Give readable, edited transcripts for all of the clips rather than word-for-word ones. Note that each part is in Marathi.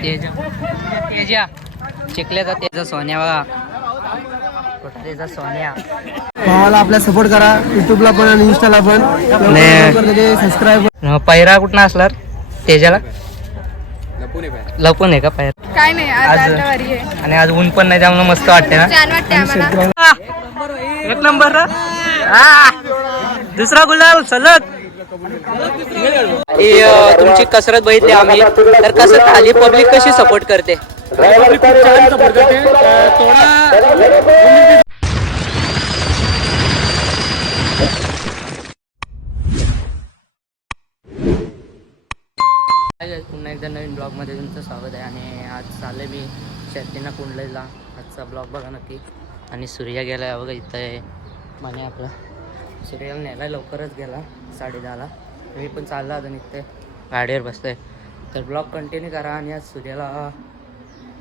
तेजा चिखल्याचा तेजा सोन्या बघा. कुठं तेजा सोन्या. भावाला आपल्या सपोर्ट करा, युट्यूबला पण आणि इंस्टाला पण सबस्क्राईब. पैरा कुठं असणार तेजाला? लपून आहे का पैरा? काय नाही आज वारी आहे आणि आज ऊन पण नाही त्यामुळे मस्त वाटते ना. छान वाटते आम्हाला. एक नंबर ना. दुसरा गुलाल सलग. तुमची कसरत बघितली आम्ही तर कसं खाली पब्लिक कशी सपोर्ट करते. पुन्हा एकदा नवीन ब्लॉगमध्ये तुमचं स्वागत आहे. आणि आज चालले मी शर्तींना कुंडलीला. आजचा ब्लॉग बघा नक्की. आणि सूर्या गेला आहे बघा. इथं आहे म्हणे आपला सूर्याला न्यायला लवकरच गेला 10:30ला. मी पण चालला आता निघते गाडीवर बसतोय. तर ब्लॉग कंटिन्यू करा. आणि आज सूर्याला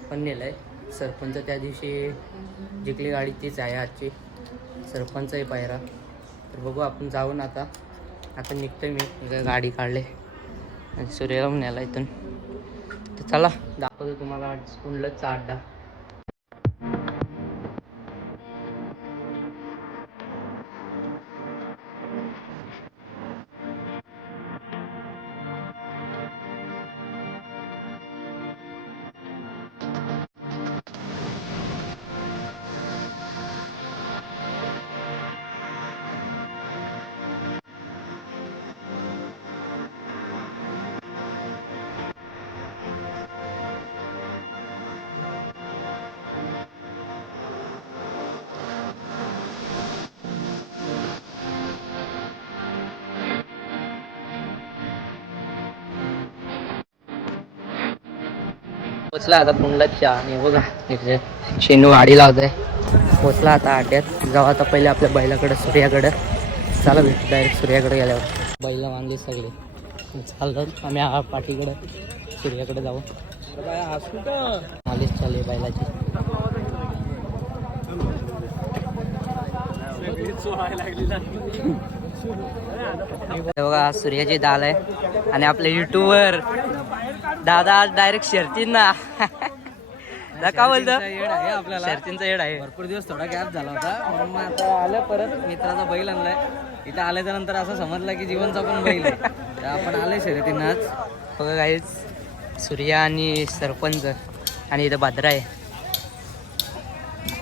पण नेलं आहे सरपंच. त्या दिवशी जिंकली गाडी तीच आहे आजची सरपंचही पायरा. तर बघू आपण जाऊन आता निघतोय मी. गाडी काढले आणि सूर्याला न्यायला इथून. तर चला दाखवतो तुम्हाला कुंडलचा अड्डा. पोचला आता कुंडलाच्या. आणि बघा इथे शेनू गाडी लावत आहे. पोचला आता अड्ड्यात. जाऊ आता पहिले आपल्या बैलाकडे सूर्याकडे. चला भेटू डायरेक्ट सूर्याकडे गेल्यावर. बैला बांधले सगळे चाललं आम्ही पाठीकडे सूर्याकडे जाऊ. मालिश चालू आहे बैलाची. बघा सूर्याची दाल आहे. आणि आपल्या युट्यूबवर दादा आज डायरेक्ट शर्तींना का बोलतो आपल्याला शर्तींचा येड आहे. भरपूर दिवस थोडा गॅप झाला होता म्हणून मग आता आलं परत. मित्राचा बैल आणलाय. इथं आल्याच्या नंतर असं समजलं की जीवनचा पण बैल आहे. तर आपण आले शर्यतींना आज. बघा काहीच सूर्या आणि सरपंच आणि इथं भाद्रा आहे.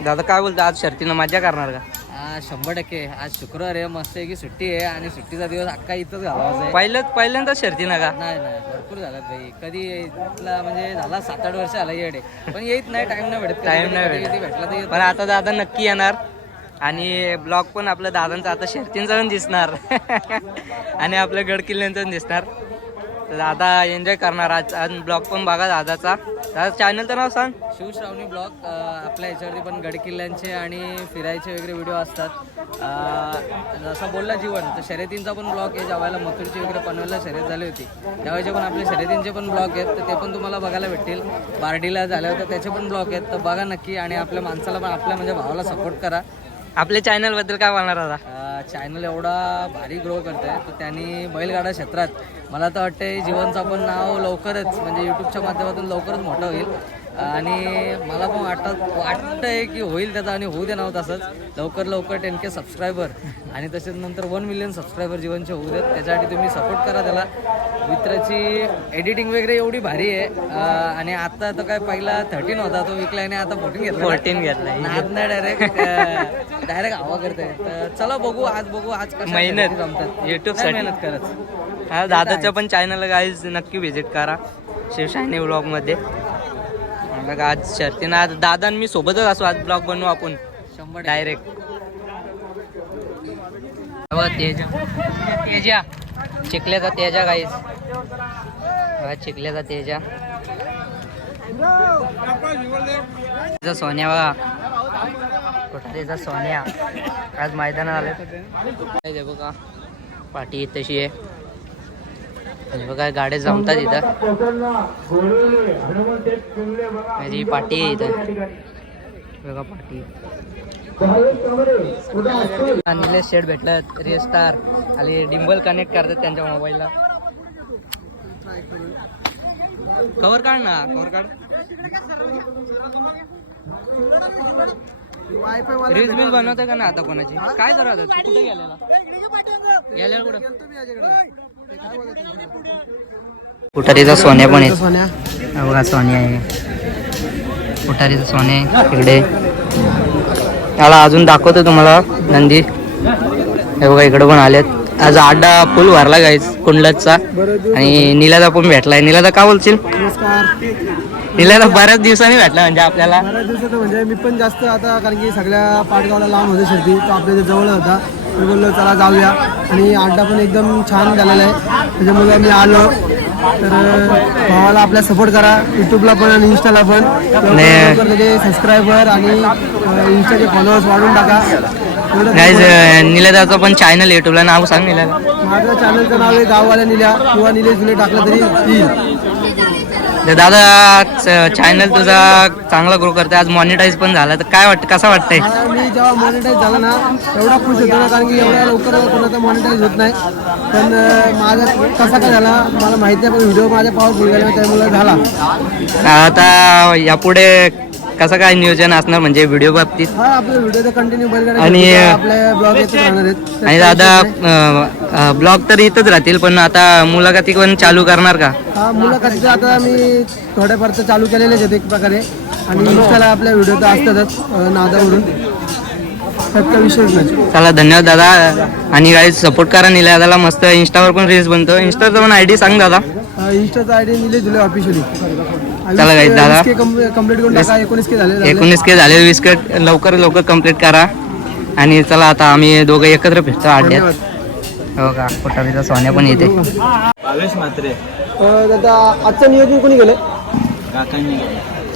दादा काय बोलतो आज शर्तीनं मजा करणार का? 100% आज शुक्रवार आहे. मस्त आहे की सुट्टी आहे. आणि सुट्टीचा दिवस अख्खा इथंच घालवायचा आहे. पहिल्यांदा शर्ती ना का? नाही भरपूर झालं भाई. कधी इथला म्हणजे झाला 7-8 वर्ष आला येडे. पण येत नाही. टाइम नाही भेटत. भेटला तर पण आता दादा नक्की येणार. आणि ब्लॉग पण आपल्या दादांचा आता शर्तींचा पण दिसणार आणि आपल्या गड किल्ल्यांचा पण दिसणार. तर दादा एन्जॉय करणार आज. ब्लॉग पण बघा दादाचा. दादा चॅनलचं नाव सांग. शिवश्रावणी ब्लॉग. आपल्या याच्यावरती पण गड किल्ल्यांचे आणि फिरायचे वगैरे व्हिडिओ असतात. जसं बोलला जीवन तर शर्यतींचा पण ब्लॉग आहे. ज्यावेळेला मथुरची वगैरे पनवेलला शर्यत झाली होती त्यावेळेचे पण आपले शर्यतींचे पण ब्लॉग आहेत. तर ते पण तुम्हाला बघायला भेटतील. बार्डीला झाले होते त्याचे पण ब्लॉग आहेत. तर बघा नक्की. आणि आपल्या माणसाला पण आपल्या म्हणजे भावाला सपोर्ट करा. आपल्या चॅनलबद्दल काय बोलणार आता? चॅनल एवढा भारी ग्रो करतोय. तर त्यांनी बैलगाडा क्षेत्रात मला तर वाटतं जीवनचं पण नाव लवकरच म्हणजे यूट्यूबच्या माध्यमातून लवकरच मोठं होईल. आणि मला पण वाटतंय की होईल त्याचा. आणि होऊ दे नाव तसंच लवकर 10K सबस्क्रायबर. आणि तसेच नंतर 1 मिलियन सबस्क्रायबर जीवनचे होऊ देत. त्याच्यासाठी तुम्ही सपोर्ट करा त्याला. मित्राची एडिटिंग वगैरे एवढी भारी आहे. आणि आता तर काय पहिला 13 होता तो विकला. आणि आता 14 घेतला. नाद नाही डायरेक्ट हवा करते. तर चला बघू आज मेहनत जमतात युट्यूबसाठी मेहनत करत. हा दादाच्या पण चॅनल गाईज नक्की व्हिजिट करा शिवशाहिनी ब्लॉगमध्ये. आज शर्तीनं आज दादा मी सोबतच असू. आज ब्लॉग बनवू आपण 100 डायरेक्ट. तेजा चिखल्याचा तेजा गाईज. चिखल्याचा तेजा सोन्या बघा. कुठं त्याचा सोन्या आज मैदानात आले. बघा पाठी तशी आहे. आणि बघा गाड्या जमतात इथं. माझी पाठी आहे इथं. बघा पाठी. निलेश शेड भेटलं. रिस्टार आणि डिंबल कनेक्ट करतात त्यांच्या मोबाईलला. कवर काढ ना, कवर काढ. रील्स बिल बनवते का ना आता कोणाची? काय करत होता? कुठे गेलेला? गेलेला कुठं? पुटारीचा सोन्या पण आहे. बघा सोन्या आहे. पुटारीचा सोन्या इकडे. याला अजून दाखवतो तुम्हाला नंदी. हे बघा इकडे पण आलेत. आज अड्डा फुल भरला गाईच कुंडलचा. आणि नीलादा पण भेटलाय. नीलादा का बोलशील? नीलादा बऱ्याच दिवसांनी भेटला म्हणजे आपल्याला. बऱ्याच दिवसात म्हणजे मी पण जास्त आता कारण की सगळ्या पाटगावला लांब होते शेती तो आपल्या इथे जवळ होता. तर बोललो चला जाऊया आणि अड्डा पण एकदम छान झालेला आहे. त्याच्यामुळे मी आलो. तर भावाला आपल्या सपोर्ट करा यूट्यूबला पण आणि इंस्टाला पण. त्याचे सबस्क्रायबर आणि इंस्टाचे फॉलोअर्स वाढवून टाका. गाईज नीलादाचं पण चॅनल युट्यूबला नाव सांग नीलादा. माझ्या चॅनलचं नाव आहे गाववाल्या निल्या किंवा निलेश निले टाकलं तरी येईल. तर दादा चॅनल तुझा चांगला ग्रो करते. आज मॉनिटाईज पण झाला तर काय वाटतं, कसं वाटतंय? मी जेव्हा मॉनिटाईज झाला ना एवढा खुश होतो ना कारण की एवढ्या लवकर कोणाचा मॉनिटाईज होत नाही. पण माझा कसा काय झाला मला माहिती आहे पण व्हिडिओ माझ्या पॉवरफुल गेला त्यामुळे झाला. आता यापुढे कसं काय नियोजन असणार म्हणजे व्हिडिओ बाबतीत? हा आपल्या व्हिडिओ कंटिन्यू बघा आणि आपल्या ब्लॉग येतच राहणार आहेत. आणि दादा ब्लॉग तर इथंच राहतील पण आता मुलाखती पण चालू करणार का? हा मुलाखतीचं आता मी थोड्याफार तर चालू केलेलेच आहेत एक प्रकारे. आणि इंस्टाला आपल्या व्हिडिओ तर असतातच नादावरून. फक्त विषयच नाही. चला धन्यवाद दादा. आणि काही सपोर्ट करा नीलादाला. मस्त इंस्टावर पण रील्स बनतो. इंस्टाचा पण ID सांग दादा. इंस्टाचा ID निलेश जुले ऑफिशियली. चला गाईज दादा कंप्लीट करून टाका. 19K झाले. 19K झाले. 20K लवकर कंप्लीट करा. आणि चला आता आम्ही दोघं एकत्र भेटतो अड्ड्यात. हो का पुटारीचा सोन्या पण येते. दादा आजचं नियोजन कोणी केलं?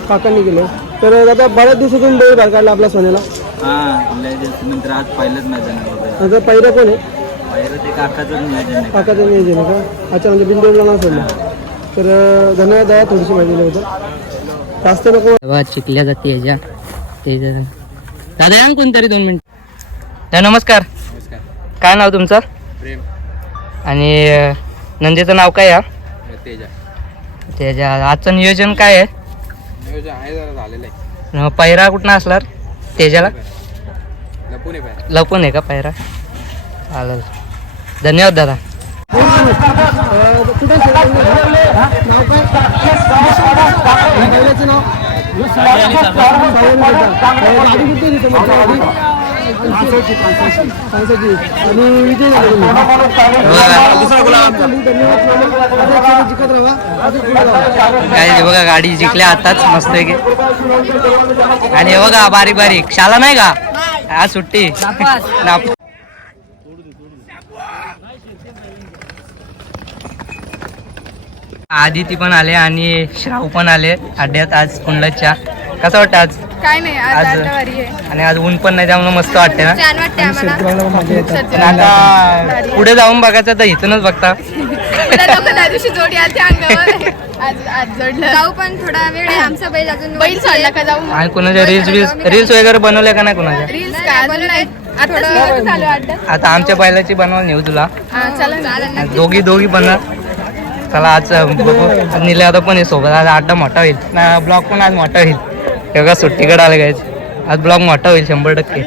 काकांनी केलं. तर दादा बऱ्याच दिवसातून बैल बाहेर काढला आपल्या सोन्याला. नंतर आज पहिलंच मैदान आता पहिलं कोण आहे? ते काकाचं नियोजन काकाचं नियोजन आहे का? अच्छा म्हणजे बिंदूला नाव सोडलं. तर धन्यवाद दादा थोडीशी माहिती दिल्याबद्दल. जास्त नको चिकल्या जाते याच्या ते दादा या कोणतरी 2 मिनिट. नमस्कार. काय नाव तुमचं? प्रेम. आणि नंदीचं नाव काय? तेजा. त्याच्या आजचं नियोजन काय आहे? नियोजन आहे जरा झालेलं आहे. पैरा कुठनं असणार तेजाला? लपून आहे पाय. लपून आहे का पैरा? चालेल धन्यवाद दादा. कुठे नाव काय? बैलाचं नाव? गाडी कुठे दिसते? आणि विजय झाले जिकत राहा. काय बघा गाडी जिंकल्या आताच मस्त आहे की. आणि हे बघा बारीक बारीक शाला नाही का आज सुट्टी. आदिती पण आले आणि श्राव पण आले अड्ड्यात आज कुंडलच्या. कसं वाटतं आज? काय नाही आज आज- अड्डा भारी आहे. आणि आज ऊन पण नाही त्यामुळे मस्त वाटते ना. छान वाटते आम्हाला. पण आता पुढे जाऊन बघायचं तर इथूनच बघता. लोक त्या दिवशी जोडी आली अंगावर. आज जोडलं. जाऊ पण थोडा वेळ आहे. आमचा बैल अजून बैल सोडला का जाऊ? आणि कुणाच्या रील्स वगैरे बनवल्या का नाही कुणाच्या? रील्स काय अजून नाही. आता चालू अड्डा. आता आमच्या बैलाची बनवायला नेऊ तुला. चला दोघी बनवा. चला आज बघू. नीलादा पण आहे सोबत. आज अड्डा मोठा होईल ना. ब्लॉग पण आज मोठा होईल. तेव्हा सुट्टीकडे आलं गायच. आज ब्लॉग मोठा होईल 100%.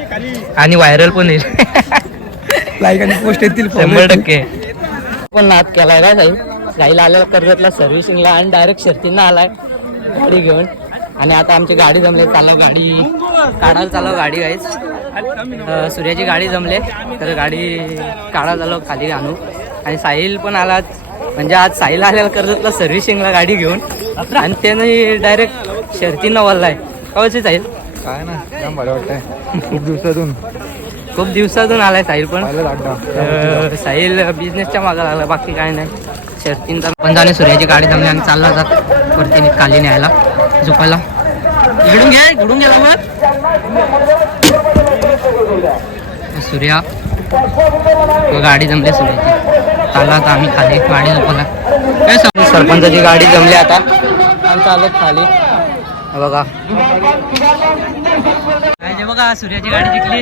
आणि व्हायरल पण होईल. लाईक आणि पोस्ट येतील 100%. पण नाद केलाय का साई? गाईला आलेला कर्जतला सर्व्हिसिंगला आणि डायरेक्ट शर्तींना आलाय गाडी घेऊन. आणि आता आमची गाडी जमले. चालव गाडी काढायला चालव गाडी गाईच. सूर्याची गाडी जमले तर गाडी काढायला चालव खाली आणू. आणि साहिल पण आला. म्हणजे आज साहिल आलेला कर्जतला सर्व्हिसिंगला गाडी घेऊन. आणि त्याने डायरेक्ट शर्तींना वळलाय. कवची साहिल? काय ना जाम भारी वाटतंय. खूप दिवसातून आलाय साहिल पण. अड्डा. साहिल बिझनेसच्या मागा लागला बाकी काय नाही. शर्तींचा पण झाले. सूर्याची गाडी जमली आणि चालला जात वरती खाली न्यायला झोपायला. इकडून गेला मग सूर्या. गाडी जमली सूर्याची. चालला आता आम्ही खाली गाडी झोपायला. सरपंचाची गाडी जमली आता चालत खाली. बघा काय बघा सूर्याची गाडी जिंकली.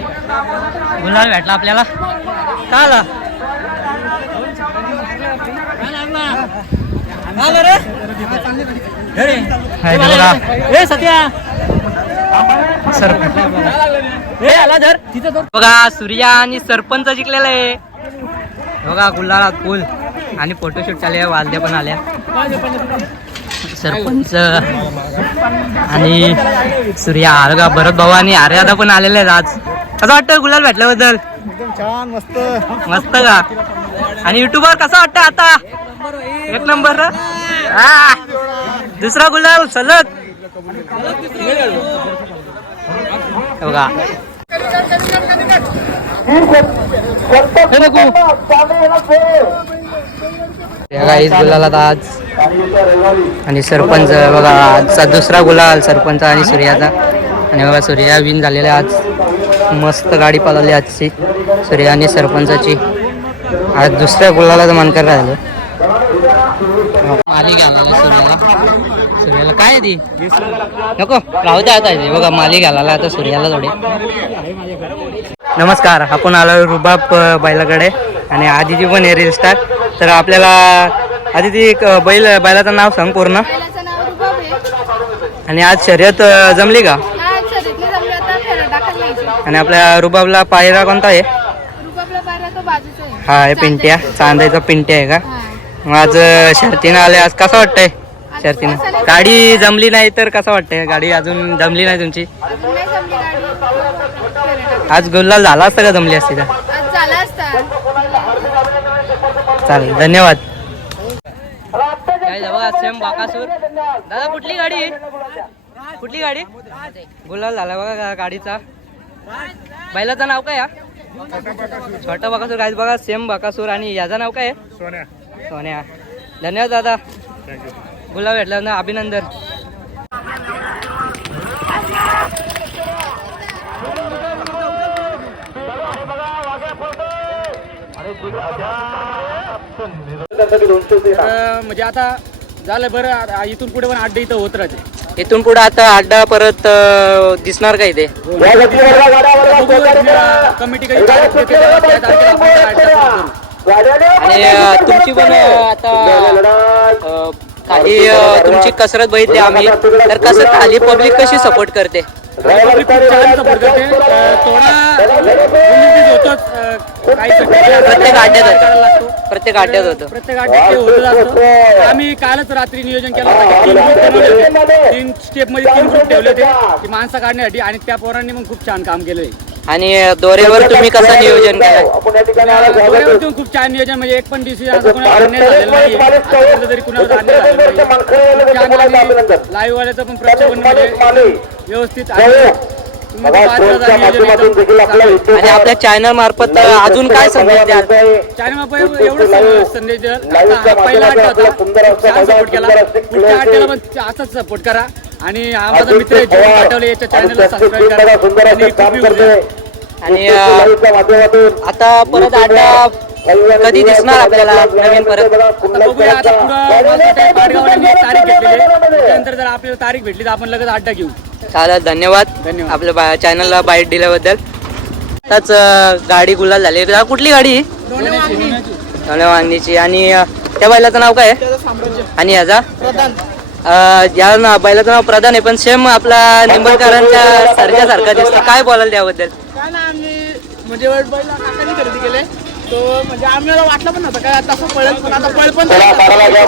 गुलाल भेटला आपल्याला. का आला रे? हाय बघा बघा सूर्या आणि सरपंच जिंकलेला आहे बघा गुल्हाळात फुल आणि फोटोशूट चालू आहे वालद्या पण आल्या सरपंच आणि सूर्या बघा भरत भाऊ आणि आर्यादा पण आलेले आहेत आज कसं वाटतं गुलाल भेटल्याबद्दल एकदम छान मस्त मस्त का आणि युट्यूबवर कसं वाटतं आता एक नंबर हा दुसरा गुलाल सलग बघा गुलालात आज आणि सरपंच बघा आजचा दुसरा गुलाल सरपंच आणि सूर्याचा आणि बघा सूर्या विन झालेले आज मस्त गाडी पळाली आजची सूर्या आणि सरपंचाची आज दुसऱ्या गुलाला मानकर राहिलो मालिक आलेला सूर्याला काय आहे ती नको राहू द्या आता बघा मालिक आलेला आता सूर्याला थोडे नमस्कार आपण आलो रुबाब बैलाकडे आणि आधीची पण आहे रील स्टार तर आपल्याला आधी ती बैलाचं नाव सांग पूर्ण बैलाचं नाव रुबाब आहे. आणि आज शर्यत जमली का आज शर्यतली जमली आता फेरा टाकत न्यायची. आणि आपल्या रुबाबला पायरा कोणता आहे रुबाबला पायरा तो बाजूचा आहे. हा आहे पिंट्या चांदायचा पिंट्या आहे का हा. मग आज शर्तीनं आले आज कसं वाटतंय शर्तीनं गाडी जमली नाही तर कसं वाटतंय गाडी अजून जमली नाही तुमची अजून नाही जमली गाडी. फेरा टाकत. आज गुलाल झाला असता का जमली असती का आज झाला असता. चालेल धन्यवाद काय बघा सेम बाकासूर दादा कुठली गाडी गुलाल झाला बघा गाडीचा बैलाचं नाव काय छोटा बाकासूर काय बघा सेम बाकासूर आणि याचं नाव काय आहे सोन्या धन्यवाद दादा गुलाल भेटला ना अभिनंदन म्हणजे आता झालं बरं इथून पुढे पण अड्डे इथं होत राहते इथून पुढे आता अड्डा परत दिसणार का इथे कमिटी काही तारीख देते तेव्हा त्या तारखेला आपण त्या अड्डा सुरू करू. आणि तुमची पण आता खाली तुमची कसरत बघितली आम्ही तर कसं खाली पब्लिक कशी सपोर्ट करते पब्लिक खूप छान सपोर्ट करते थोडा उन्नीस होतोच काही प्रत्येक अड्ड्यात करायला लागतो प्रत्येक अड्ड्यात होतं प्रत्येक अड्ड्यात ते होतच असतं आम्ही कालच रात्री नियोजन केलं होतं की 3 ग्रुप बनवले होते 3 स्टेप मध्ये 3 ग्रुप ठेवले होते की माणसं काढण्यासाठी आणि त्या पोरांनी मग खूप छान काम केलंय आणि दोऱ्यावर तुम्ही कसं नियोजन केलं दोऱ्यावरती पण खूप छान नियोजन म्हणजे एक पण डिसिजन असं कोणाला अन्याय झालेला नाही आतापर्यंत तरी कुणाला अन्याय झालेला नाही लाईव्ह वाल्याचं पण प्रक्षेपण म्हणजे व्यवस्थित आहे तुम्ही पाहता नियोजन आणि आपल्या चॅनल मार्फत अजून काय संदेश द्याल चॅनल एवढंच संदेश द्याल आता पहिला अड्डा होता छान सपोर्ट केला पुढच्या अड्ड्याला पण असाच सपोर्ट करा आणि हा माझा मित्र आहे जीवन पाठवले याच्या चॅनलला सबस्क्राईब करा आणि review द्या. आणि आता परत अड्डा कधी दिसणार आपल्याला नवीन परत आता बघूया आता पुढं पाडगावला एक तारीख घेतलेली आहे त्यानंतर जर आपल्याला तारीख भेटली तर आपण लगेच अड्डा घेऊ चालेल धन्यवाद धन्यवाद. आपल्या चॅनलला बाईट दिल्याबद्दल आताच गाडी गुलाल झाली कुठली गाडी वांगणीची आणि त्या बैलाचं नाव काय आहे आणि याचा या बैलाचं नाव प्रधान आहे पण सेम आपला निंबळकरांच्या सारख्यासारखा दिसतो काय बोलाल त्याबद्दल काय ना आम्ही म्हणजे बैल काकांनी खरेदी केले तो म्हणजे आम्हाला वाटलं पण नव्हतं काय तसं पळेल पण आता पळ पण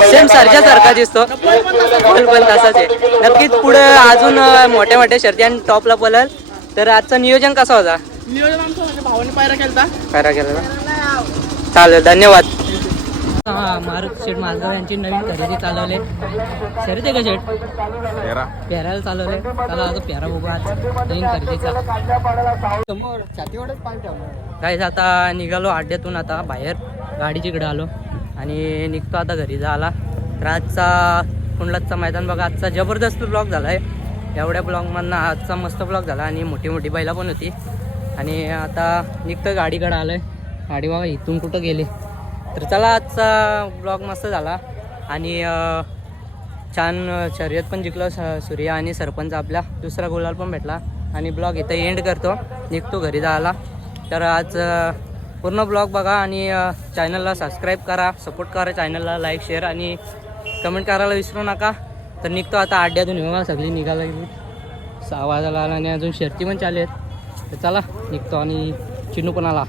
सेम सारख्यासारखा दिसतो पळ पण तसं बॉल पण तसाच आहे नक्कीच पुढे अजून मोठ्या मोठ्या शर्ती आणि टॉपला पळेल तर आजचं नियोजन कसं होता नियोजन आमचं म्हणजे भावाने पायरा केलता करा केलं चालेल धन्यवाद हा मारुत शेठ मालगाव यांची नवीन खरेदी चालवले शर्यत आहे का शेठ पेरायला चालवले चला आता पेरा बघू आज नवीन खरेदीचा काहीच आता निघालो अड्ड्यातून आता बाहेर गाडीच्याकडे आलो आणि निघतो आता घरी जायला तर आजचा कुंडलाचं मैदान बघा आजचा जबरदस्त ब्लॉग झाला आहे एवढ्या ब्लॉगमधनं आजचा मस्त ब्लॉग झाला आणि मोठी मोठी बैला पण होती आणि आता निघतं गाडीकडे आलं आहे गाडी बघा इथून कुठं गेली तर चला आजचा ब्लॉग मस्त झाला आणि छान शर्यत पण जिंकलो सूर्या आणि सरपंच आपल्या दुसरा गुलाल पण भेटला आणि ब्लॉग इथं एंड करतो निघतो घरी जायला तर आज पूर्ण ब्लॉग बघा आणि चॅनलला सबस्क्राईब करा सपोर्ट करा चॅनलला लाईक शेअर आणि कमेंट करायला विसरू नका तर निघतो आता अड्ड्यातून बघा सगळी निघायला गेली 6 वाजायला आला आणि अजून शर्ती पण चालू आहेत तर चला निघतो आणि चिनू पण आला